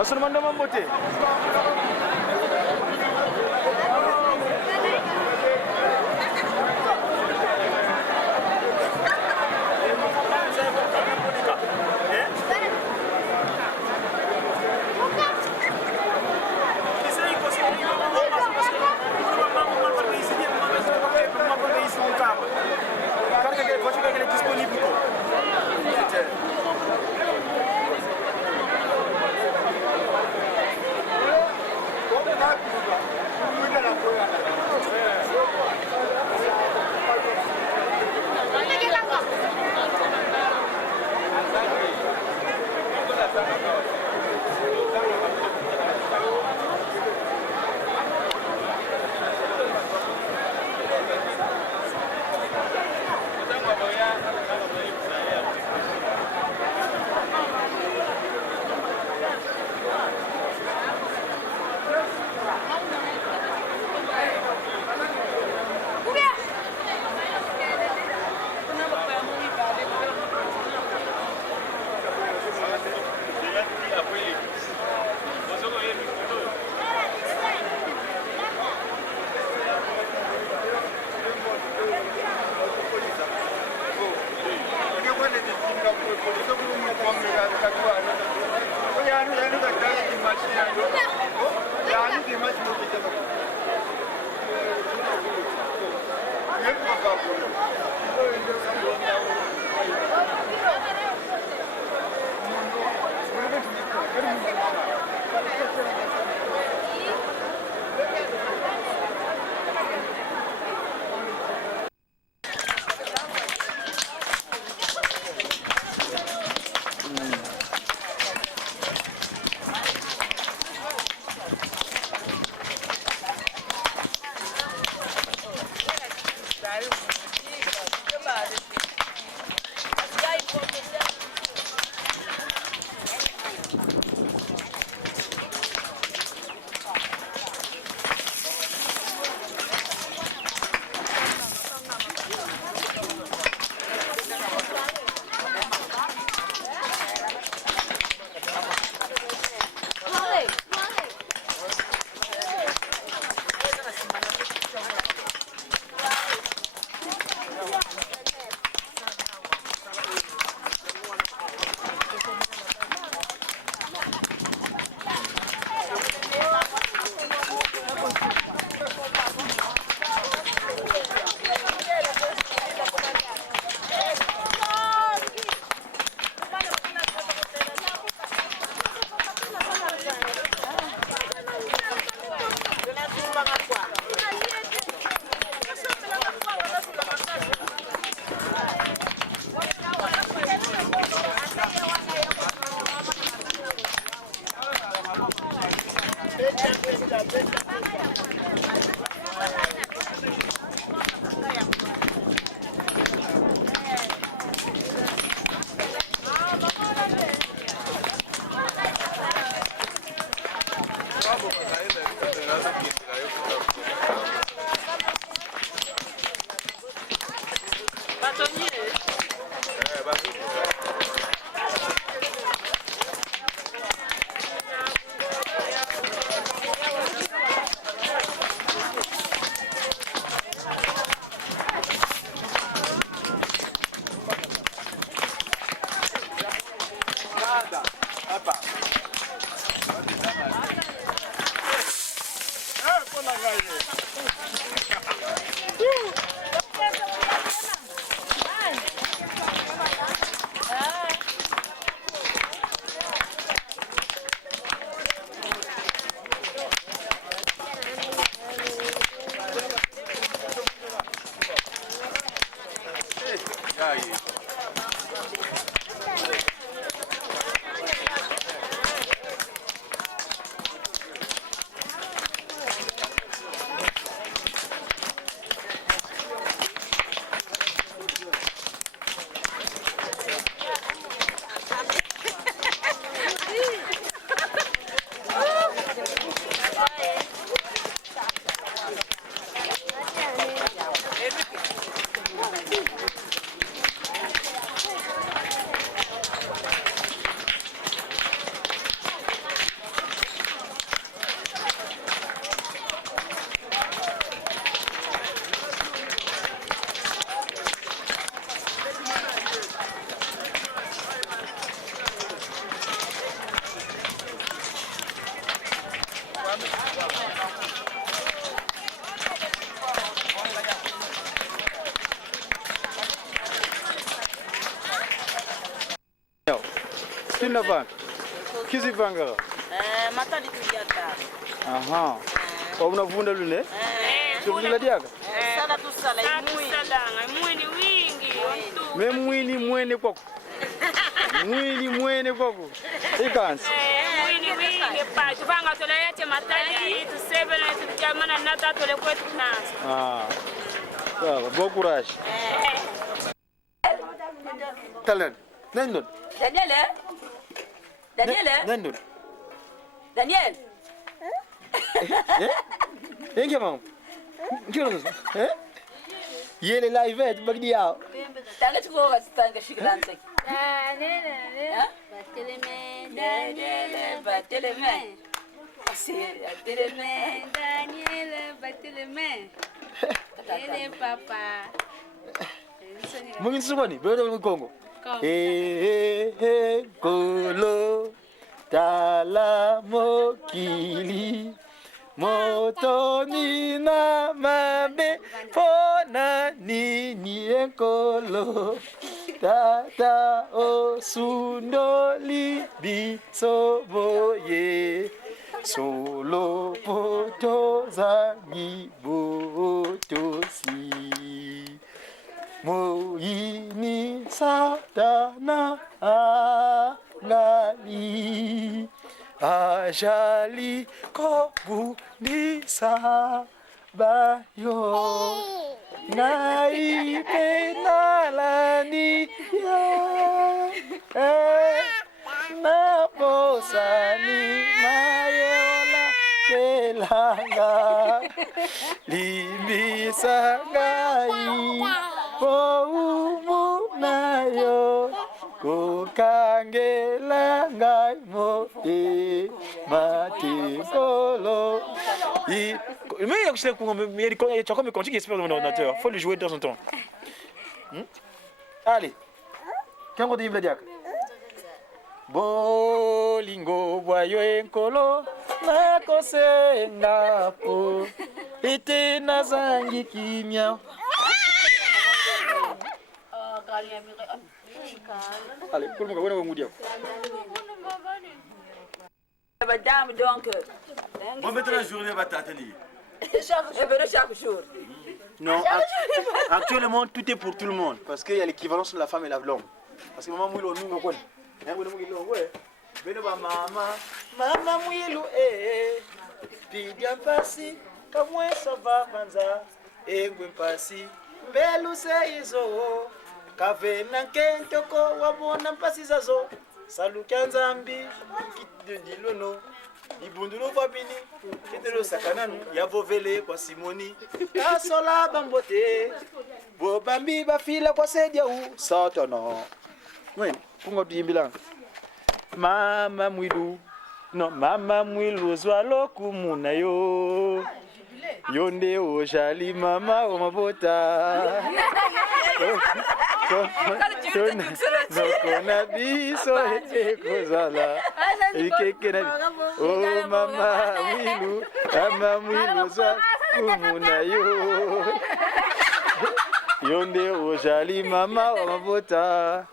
Masuruman mambote. Hapa. Tunavanga. Kizivanga. Matali tuliata. Aha. Unavunda lune? Sio diaga? Sala tu sala imui. Mwini wingi. Me mwini kwako. Mwini kwako. Ikansi. Mwini wingi pa. Tuvanga tolete matali tusebele tujamana nata tole kwetu nasa. Sawa, bon courage. Talent. Nendon. Daniel. Nendon. Daniel. Enke mam. Njoo. Yele live et bagdia. Tanga tuko wasitanga shikilanza. Daniel, Bateleme. Daniel, Bateleme. Ele papa. Mungkin subani, berada di Kongo. Kolo tala mokili moto ni na mabe pona ni enkolo tata osundoli bisoboye solo poto zangi botosi moini satana ngali ajali kobundisa bayo ngai penalani ya na posani mayola kelanga limbisa ngai nayo kukangela ngai mote matikolo. Mais il y a encore mes cantiques qui espèrent dans mon ordinateur. Faut le jouer de temps en temps. Allez. Qu'est-ce qu'on dit, Bladiak? Bolingo boyo enkolo na kosenga po ete nazangi kimia. Allez, pour le moment, on va Madame, donc. Bon, maintenant la journée va t'attendre. Chaque jour. Non, actuellement tout est pour tout le monde parce qu'il y a l'équivalence de la femme et l'homme. Parce que maman mouilo nous on connaît. Hein, vous nous ouais. Beno ba mama mouilo pidia pasi kamwe sava manza engwe pasi mbelu seizo kavena kentoko wabona pasi zazo saluka nzambi kidilono ibundulo fabini kitelo sakananu yavovele kwa Simoni kasola bambote bobambi bafila kwa sedia u satana wen pungo diimbilanga mama mwilu no mama mwilu zwalo kumuna yo yonde ojali mama o mabota Nokona biso ekozala ikekena oh mama mwilu zwa kumuna yo yonde ojali mama o mabota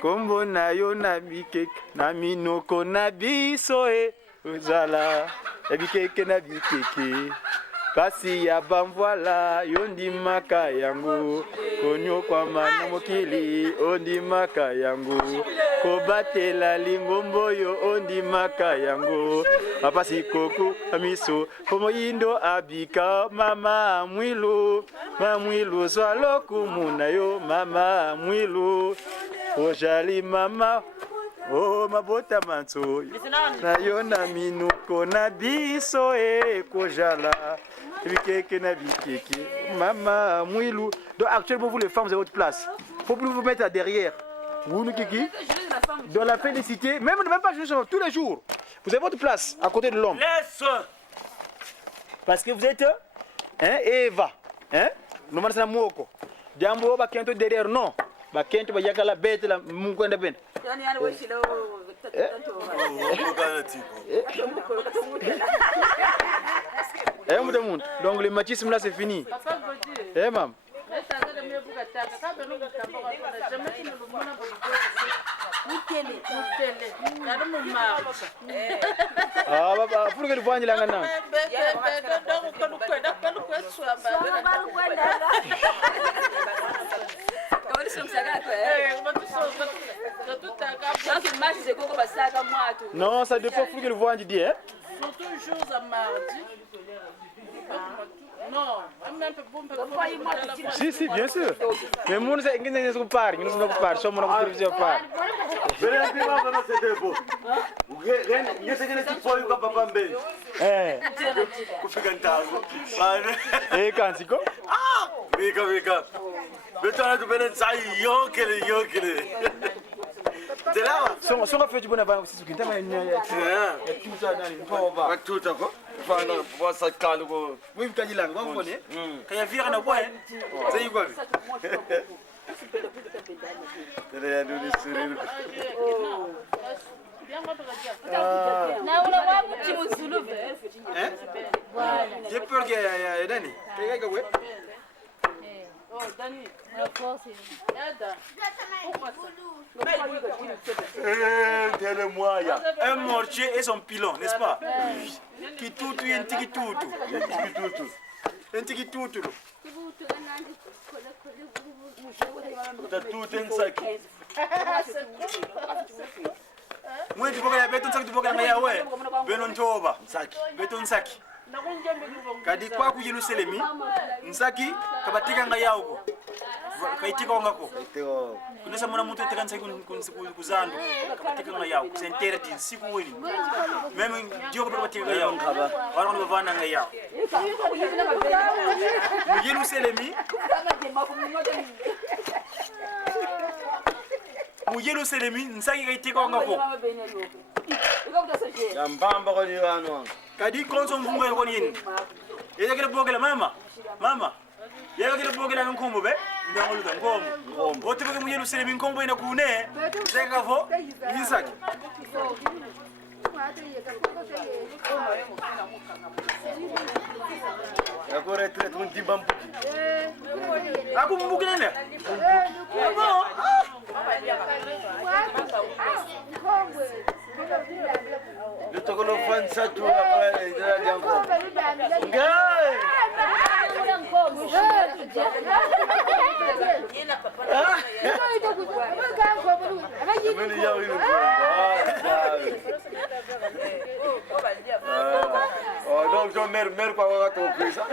kombo na yo na bikeke na minoko na biso ekozala bikeke na bikeke Pasi ya bamvoila yondi maka yangu konyo kwa manu mokili ondi maka yangu kobatela lingombo yo ondi maka yangu apasi koku amiso komo indo abika mama mwilu swalo kumuna yo mama mwilu ojali mama oh mabota manso na yo na minuko na biso kojala bikeke na bikeke mama mwilu. Donc actuellement vous les femmes vous avez votre place. Faut plus vous mettre derrière. Vous nous kiki dans la félicité, même pas juste tous les jours. Vous avez votre place à côté de l'homme. Laisse. Parce que vous êtes Eva, normalement c'est la moko. Jambo ba kento derrière non. Ba kento ba yakala bête la mukwenda ben. Donc le machisme là c'est fini. Mam. Ah, baba, fulke lifanye la ngana. Non, ça dépend fulke lifanye dit hein. Surtout jours à mardi. Non, même pas. Si, bien sûr. Mais moi, c'est que nous sommes pas, nous sommes pas, sommes en télévision pas. Eh, quand c'est quoi? Vika. Mais toi, tu veux ça, yokele. C'est là. Son fait du bon avant aussi, qui t'amène tout ça dans une cova. Tout ça quoi? Fana, voir ça calme quoi. Oui, tu as dit là, on connaît. Quand il y a viré na bois, c'est quoi? J'ai peur qu'il y ait Dani. Oh, Dani. Un mortier et son pilon, n'est-ce pas? Qui tout, un tiki tout. Un tiki tout. T'as tout un sac. Moi, tu peux aller béton sac, tu peux aller ouais. Benon choba, sac. Béton sac. Kadi kwa ku Yerusalemi, nsaki kabatika ngaya huko. Kaitika ngako. Kunesa mwana mtu ataka nsaki kuzandu. Kabatika ngaya huko. C'est interdit siku weni. Même Dieu kabatika ngaya huko. Wala ngo bavana ngaya huko. Yerusalemi. Mu Yerusalemi nsaki kaitika ngako. Yambamba kwa niwano. Kadi konso mfungo yako nini? Yeye kile bogela mama. Yeye kile bogela nkombo be, ndangoluka nkombo. Wote bage mu Yerusalemu nkombo ina kune. Zeka fo, yisaki. Yako retret mun timbampu. Aku mbukile ne? Abo. Le tokolo fan ça tout après il a dit encore. Gay. Oh donc ton mère quoi va ton prix ça.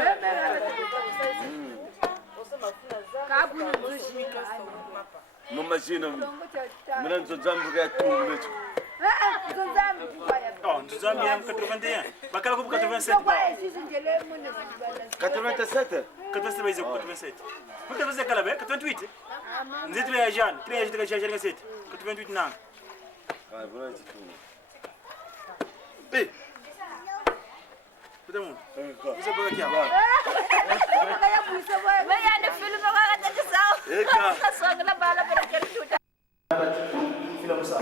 Mon machine. Maintenant tu zambu ka tout le Oh, nous avons bien 81. Bakala ko 87 ba. 87. 87. Vous devez kala be 88. Nzitwe ya Jean, créé de Jean 7. 88 nang. Ah voilà c'est tout. Eh. Putain mon. Vous avez qui Vai anda film ba ka ta saw. Eka. Song na bala para kertuta. Film ça.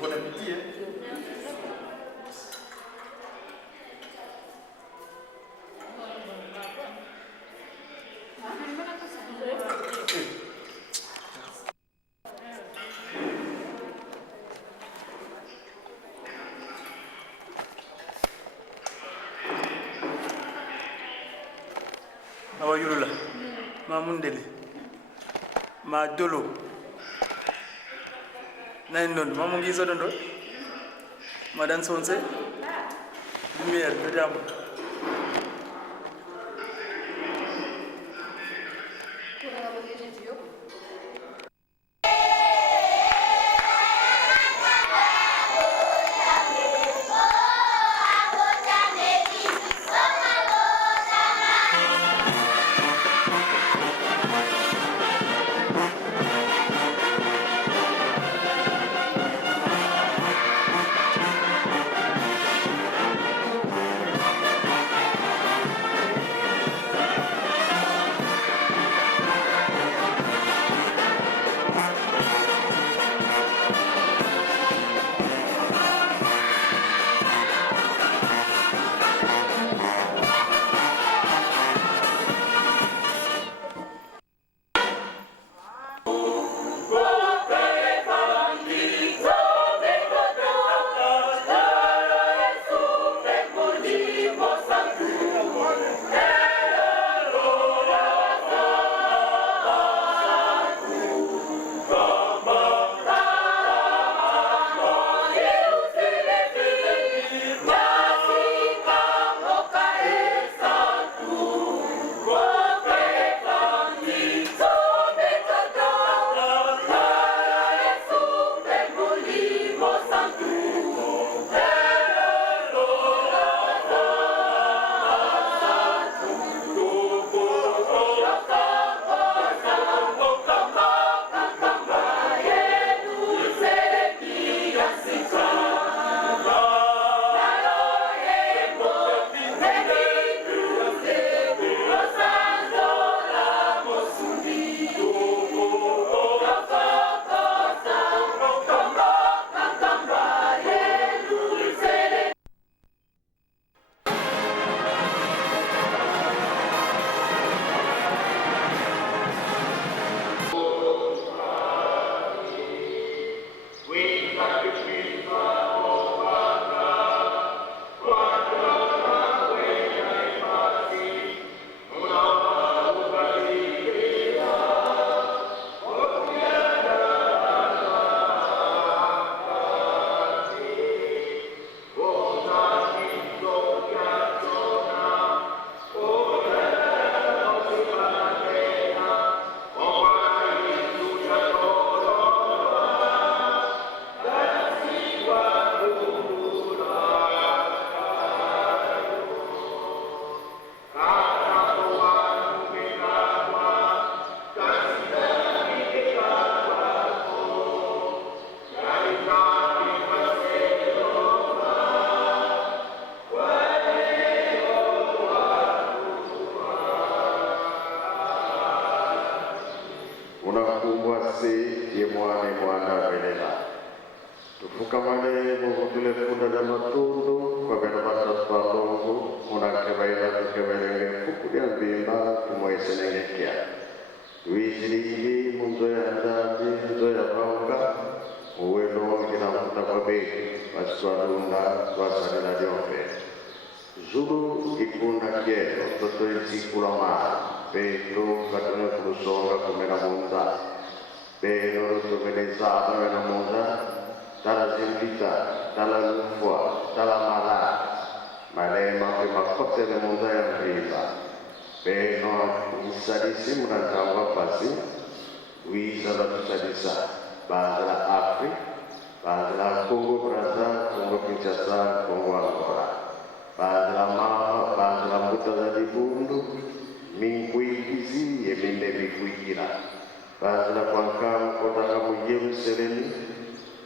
Bon appétit. Awa yurula ma mundele ma dolo nan non ma mungi so dondo Madame Sonse, lumière, madame. Tufukamane mukutule funda da matundu kwa bena bata twalongo unake baila tukebelele fukulia mbimba tumoisenengekia tuishiriki munzo ya ndaji munzo ya pauka uwelo ngina mkuta kwa beki paswadunda twasarila jombe zulu ikunda kieto toto isikula maa peto katune kulusonga kumena munza pero tumelezada mena munza dalla semplicità, dalla lufua, dalla malà, malema che makote le montagne arriva, per non salissimo nel campo passi, guisa la tusadisa, bandala Afri, bandala Congo Brazza, Congo Kinshasa, Congo Angola, bandala Mama, bandala Mutala di Bundu, Minquisi e Mindevi Quikina, bandala Quancam, Kotaka Yerusalem,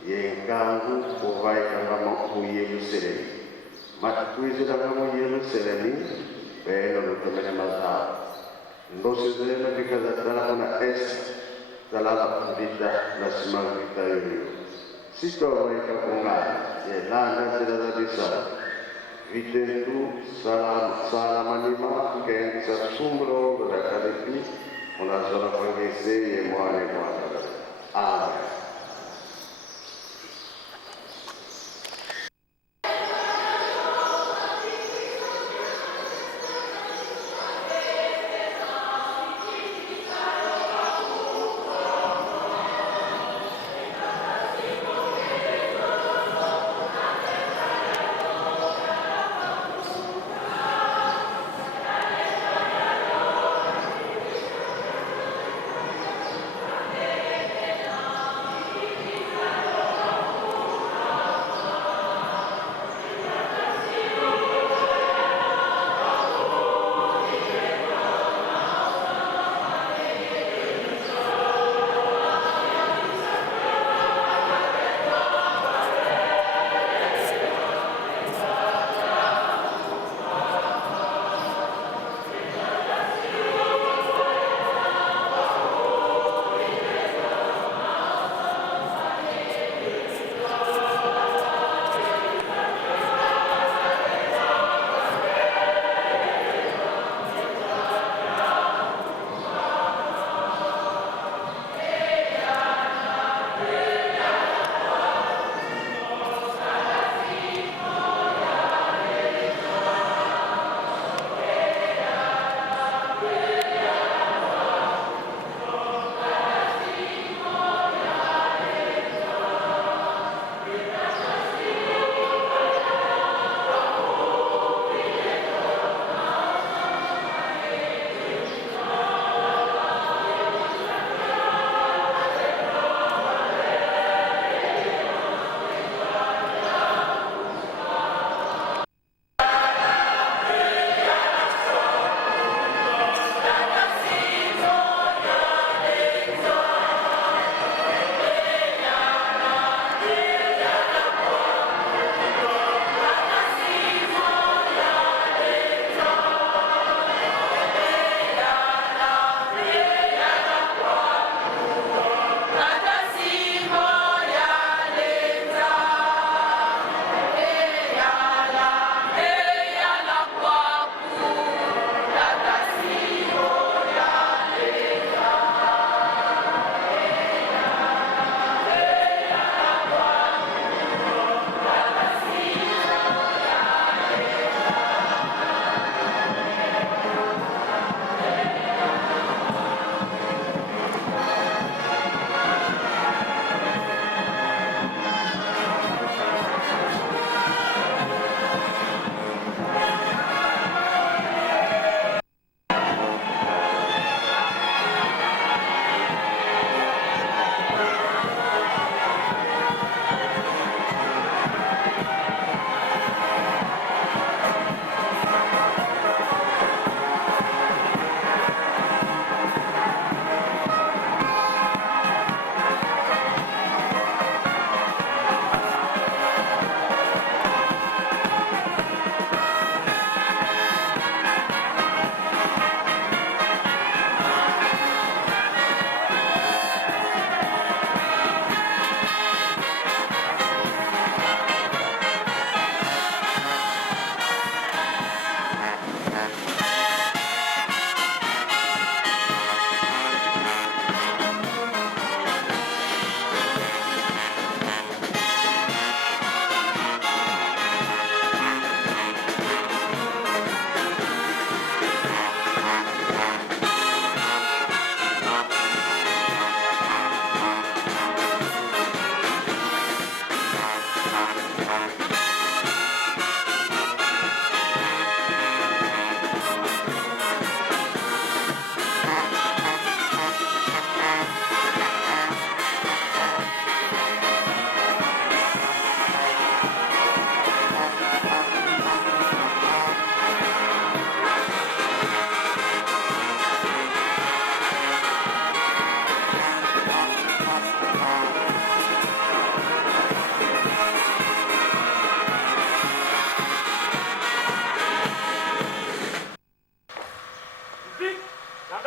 yengangu ovai kanga mu Yerusalem matuizi kanga mu Yerusalem beno lutomene mazao ndosi zema bikaza dala kuna dala pundita na simangita yoyo sito waika kungana yelanda zila bisa vitentu salamanima kensa sumbro kodakalipi unazona kwengese ye mwane amen.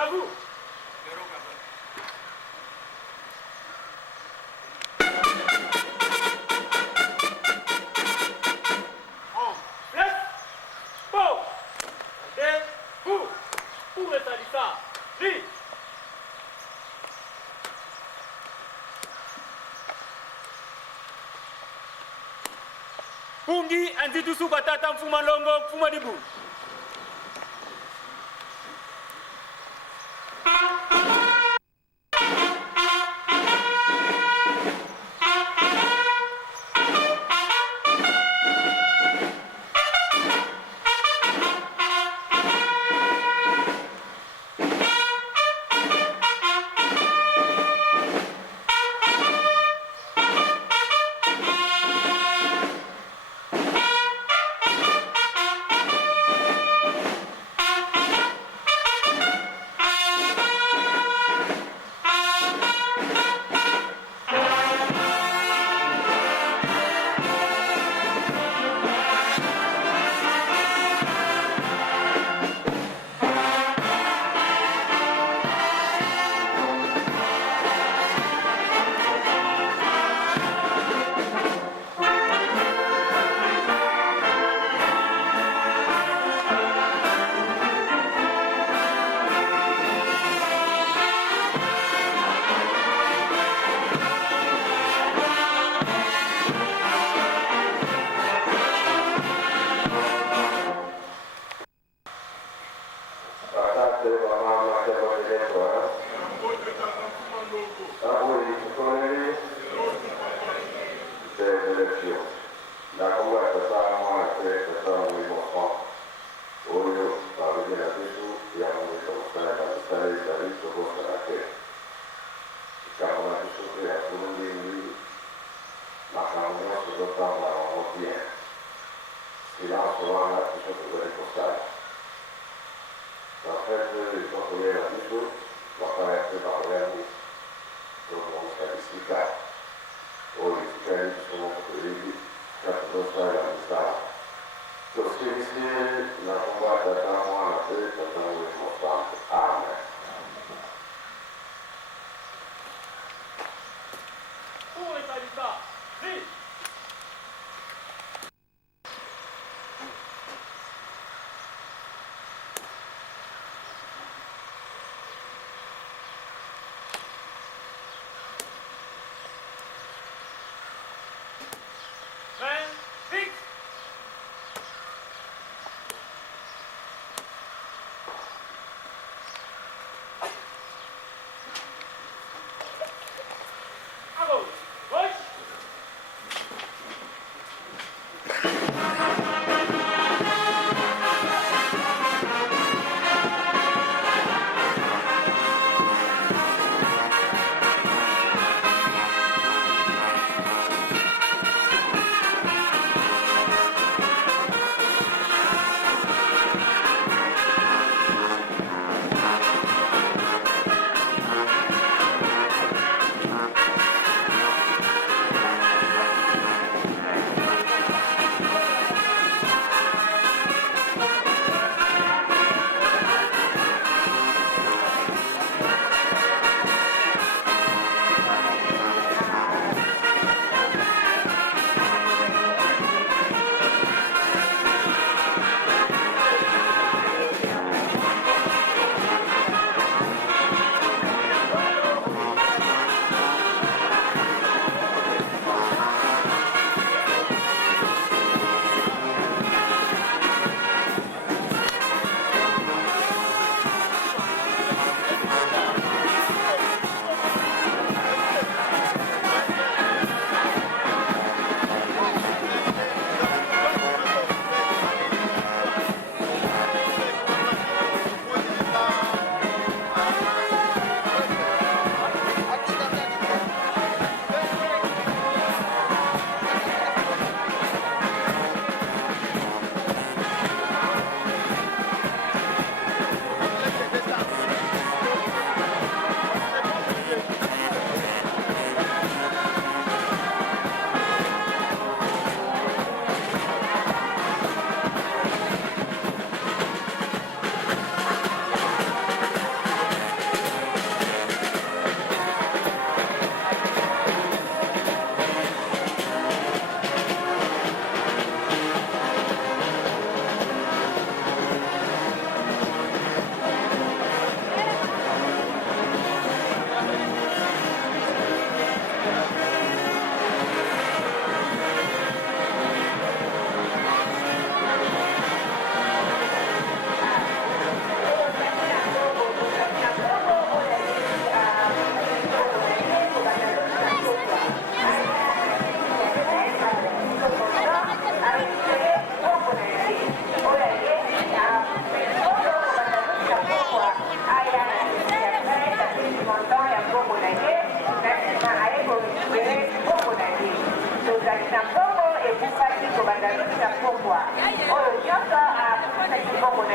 vous. Pungi anzitusu kwa tata mfuma longo mfuma dibu.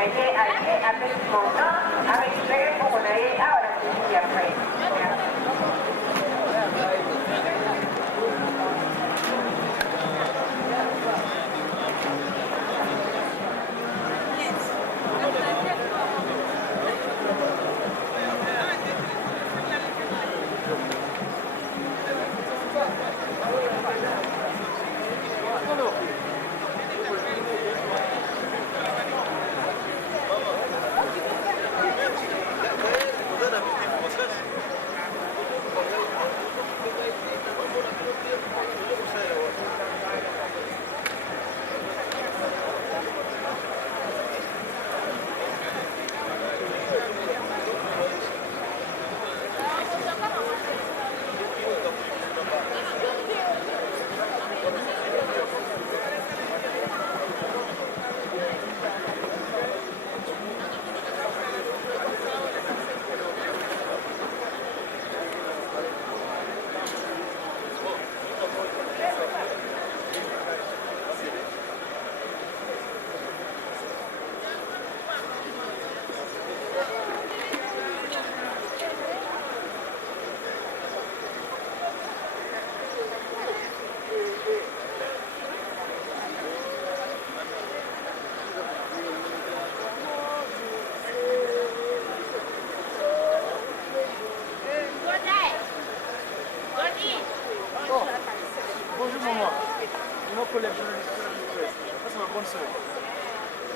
ayé avec mon nom, avec les pour on aille à la télé après. Bonjour maman, mon collègue journaliste, ça c'est ma bonne soeur.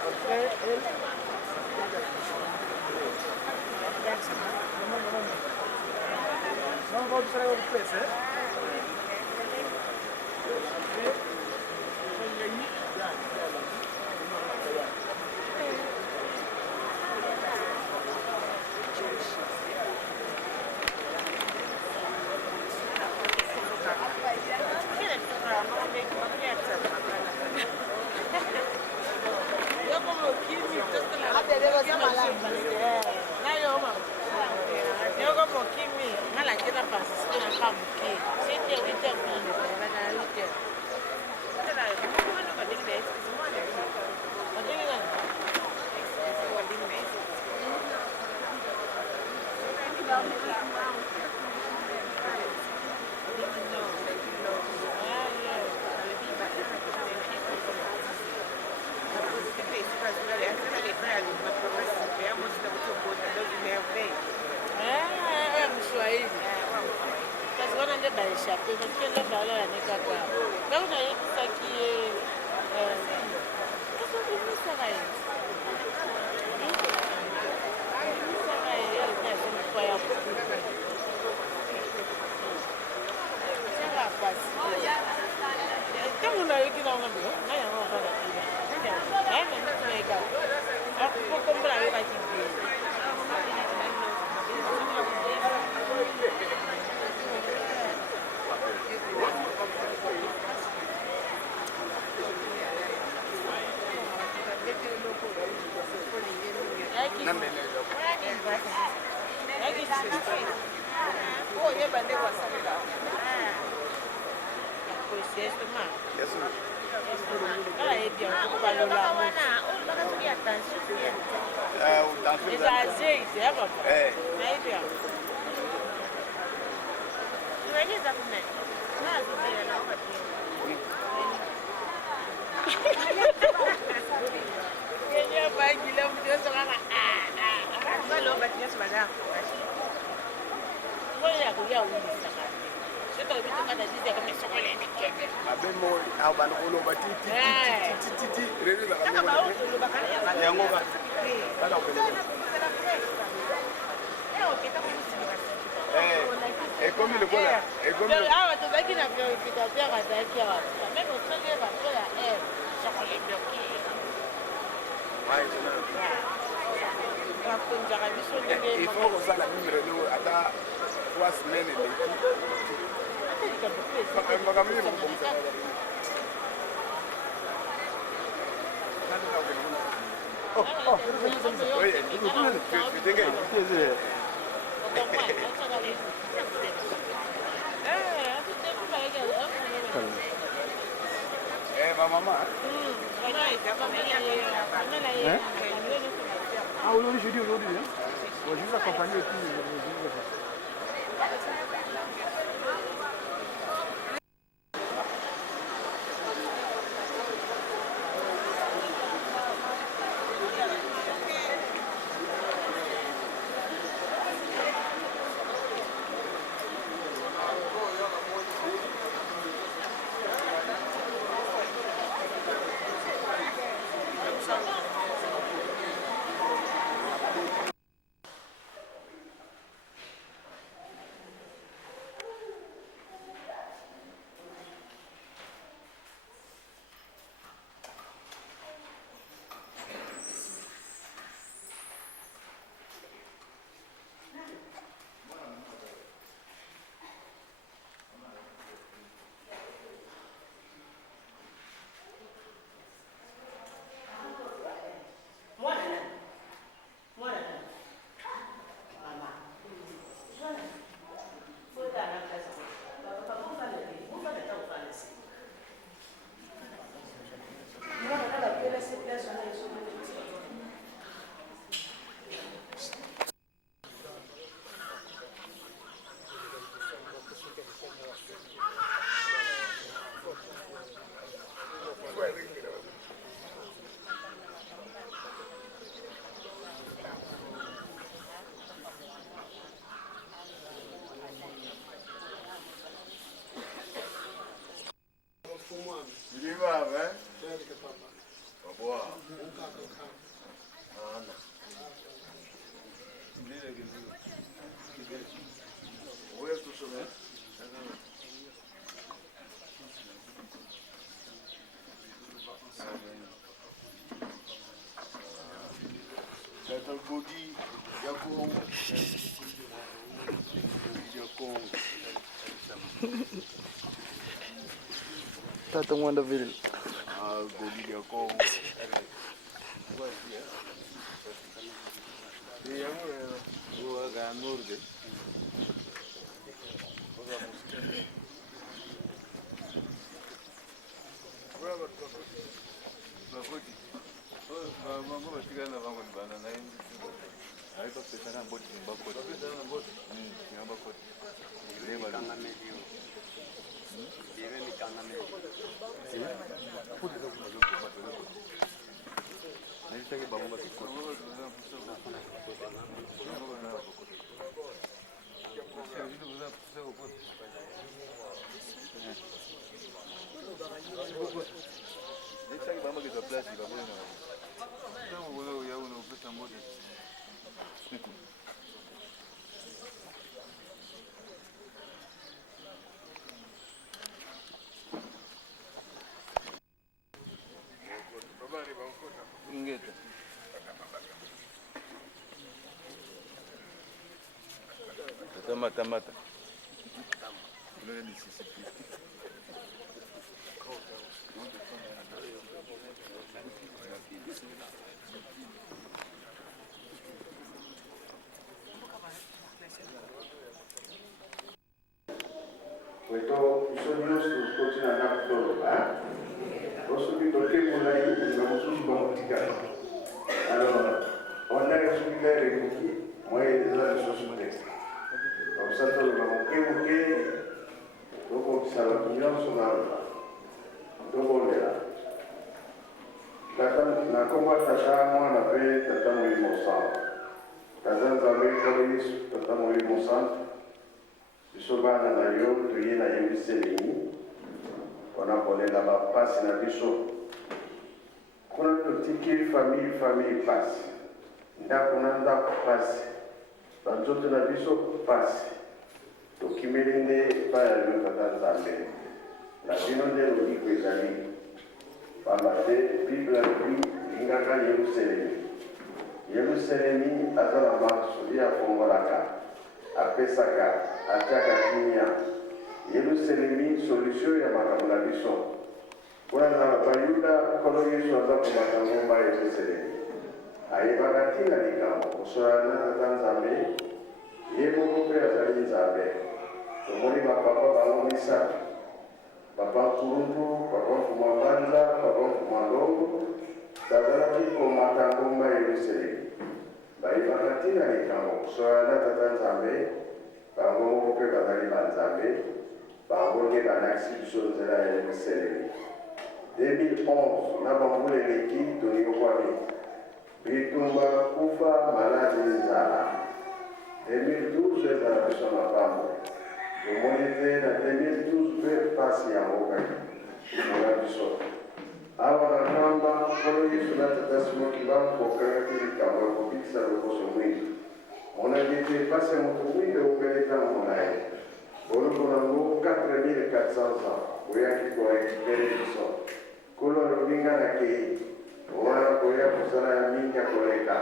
Après elle, non, on va faire une place, hein. Il faut que ça la numéro à 3 semaines ma maman. Ah, aujourd'hui, je dis aujourd'hui. Hein. Bon, je vous accompagne et puis Tata Mwanda vile. Godi ya Kongo. Yo ga norde. Mambo batigana bango bana na yindi. Aiko pesa boti mbako. Mbako. Ile balanga medio. Ile ni kanga medio. Nilitaka bamba kiko. Nilitaka bamba kiko place baba na. Kama wewe yao na upesa moja. Ngeta. Mata. Ile ni sisi. Questo bisogno sto cucinando tutto, Posso che tocchi con lei non so come allora, on a subire qui, moi déjà je suis texte. Comme ça tout le monde donc ça va bien sur la donc on est là. Na koma tata mwana pe tata mwalimu sana. Kaza nzambe kabisa tata mwalimu sana. Bisobana na yo tuyena yebiselini. Wanapolela bapasi na biso. Kuna totiki famille pasi. Ndako na ndako pasi. Banzoto na biso pasi. Tokimelende baya yo tata nzambe. Na bino nde lodiko ezali. Pamate Bible ingaka Yerusalemi azala maksudi ya fongolaka apesaka ataka kimia Yerusalemi solution ya makambo na biso kuna na bayuda kono Yesu aza kumata ngomba Yerusalemi ayebaka tina likambo kusolana na Nzambe yebo mpe azali Nzambe tomoni bapapa balomisa Papa Kurundu, Papa Kumabanda, Papa Kumalongo, Tazara Kiko Matangomba Yerusalemi. baibakatina likambo soana tata nzambe bango moko mpe bazali banzambe bango nde balakisi biso nzela ya eselemi 2011 na bambula eleki tolingi kwami bitumba kufa maladi nzala 2012 ezala biso mapambo tomoni te na 2012 mpe pasi yango kaki ola biso awa na kamba kolo yesu na tata simoki bamukokangaki likambo ya kobikisa lokoso mwingi monaki te pasi ya moto mwingi okelekango na ye boloko nango 4400 ans oyaki korekipere biso kolo alobinga na kei wana koya kosala ya mingi ya koleka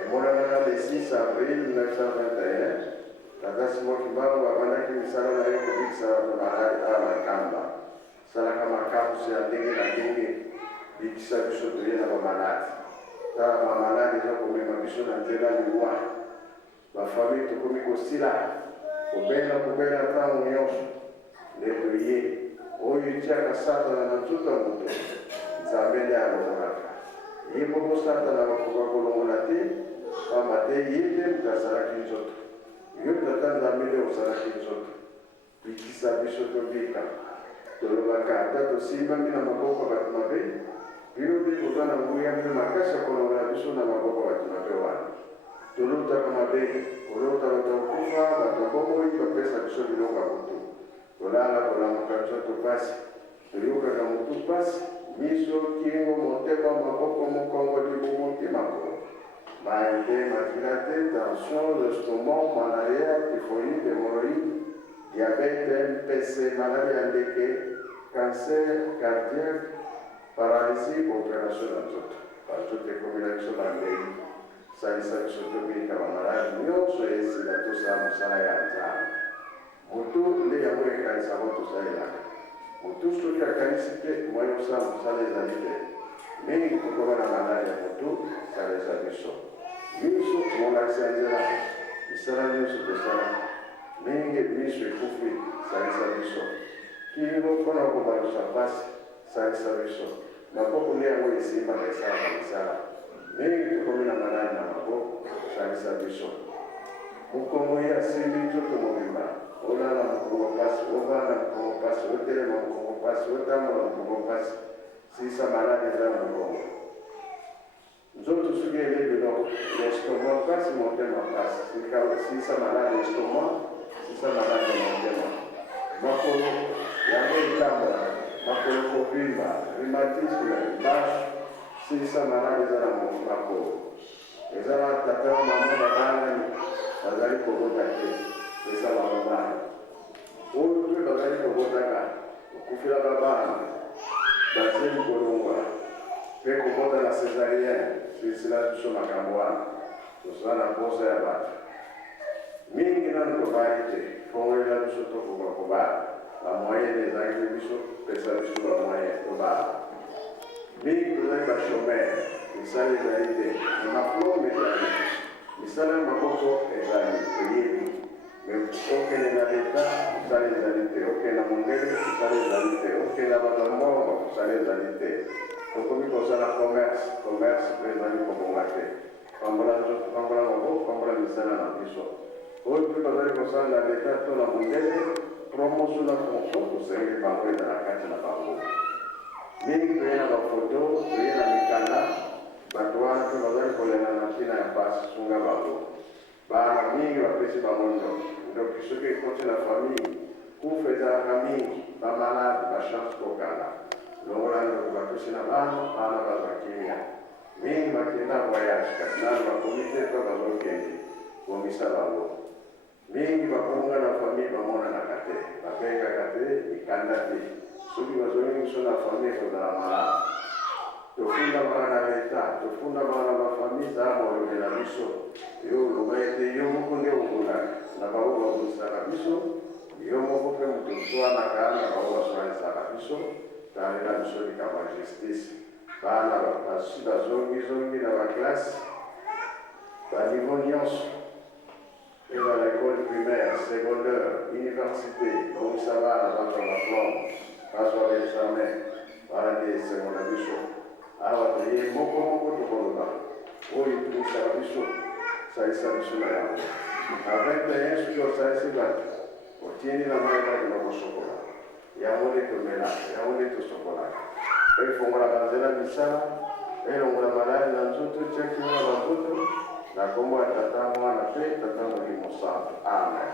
emonana le 6 avril 1921 tata simoki bango babandaki misala na ye kobikisa bato maladi awa na kamba salaka makabusi ya ndenge na ndenge bikisa biso toye na bamaladi tala bamaladi eza komema biso na nzela liwa bafamili tokomi kosila kobela ntango nyonso nde toye oyo etiaka satana na nzoto ya moto nzambe nde alongolaka ye moko satana bakoka kolongola te pamba te ye nde moto azalaki nzoto yo tata nzambe nde ozalaki nzoto bikisa biso tobika tolobaka ata tosimbami na maboko ya bato mabe bino mpe koza na nguya mpe makasi ya kolongola biso na maboko ya bato mabe wana tolotaka mabe kolota bato yakufa bato bomoi bapesa biso biloko ya motu tolala kolamuka nzoto pasi toyokaka motu pasi miso kingo motema maboko mokongo libumu timako maende makila te tension l'estomac malaria typhoïde hémorroïde diabète MPC maladie ya ndeke cancer cardiaque paralysie opération na nzoto banzoto ekomela biso bandei salisa biso tobika bamaladi nyonso esila tosala mosala ya nzambe motu nde yango ekanisako tosalelaka motu soki akanisi te moye osala mosala ezali te mingi kokoma na maladi ya motu salisa biso miso molakisi ya nzela misala nyonso tosala mingi miso ekufi salisa biso kino mpona kobalusa pasi salisa biso maboko nde yango esimbaka esalaka misala mingi tokomi na maladi na maboko salisa biso mokongo ye asimbi nzoto mobimba olala mokongo pasi ovanda mokongo pasi otelema mokongo pasi otambola mokongo pasi sisa maladi eza na mokongo nzoto soki ele biloko estoma pasi motema pasi sisa maladi estoma sisa maladi ya motema makolo yango etambola makolo kobimba rhumatisme bashe sisa maladi eza na makolo eza na tata mama babanani bazali kobota te esala babana oyo mpe bazali kobotaka okufila babana bazeli kolongwa mpe kobota na césarienne silisila biso makambo wana tosala na posa ya bato mingi nanu tobali te fongolela biso tokoka kobala bamoyene ezalaki biso pesa biso bamoyen tobala mingi tozali bachomere misala ezali te maplome ezali misala ya maboko ezali toyebi okende na leta misala ezali te okende na mondele misala ezali te okende na bato mbongo misala ezali te tokomi kosala commerce mpe ezali kobonga te pambola nzoto pambola maboko pambola misala na biso oyo mpe bazali kosala na leta to na mondele promotion na fonction tosengeli bango ezala kati na bango mingi toye na bafoto toye na mikanda bato wana mpe bazali kolela na ntina ya pasi sunga bango bana mingi bapesi bango ndoki soki ekoti na famille kufa ezalaka mingi bamalade bachance kokanga longola ndoko batosi na bana bazwa kimia mingi bakenda voyage kasi nano bakomi te to bazokende komisa bango mingi bakonga na famille bamonanaka te babengaka te mikanda te soki bazongi biso na famille ekozala malamu tofunda bana na leta tofunda bana na bafamille zala molonge na biso yo oloba ete yo moko nde okolaka na bao babonisaka biso yo moko mpe moto oswanaka na bao baswanisaka biso talela biso likambo ya justice bana basi bazongizongi na baklasse banivo nyonso ezala ekole primaire secondaire université bongisa bana bazwa baplome bazwa baexamen bana nde esengo na biso awa toye moko tokoloba oyo etumisaka biso saisa sula yangu avec la Yesu jo saisi gati otini la mai la no sokola ya wole to mela ya wole to sokola e fongola banzela misala e longola malari na nzoto cheki na nzoto na kombo tata mwana pe tata mwalimu santo amen.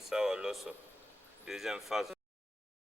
Moussa Oloso, deuxième phase.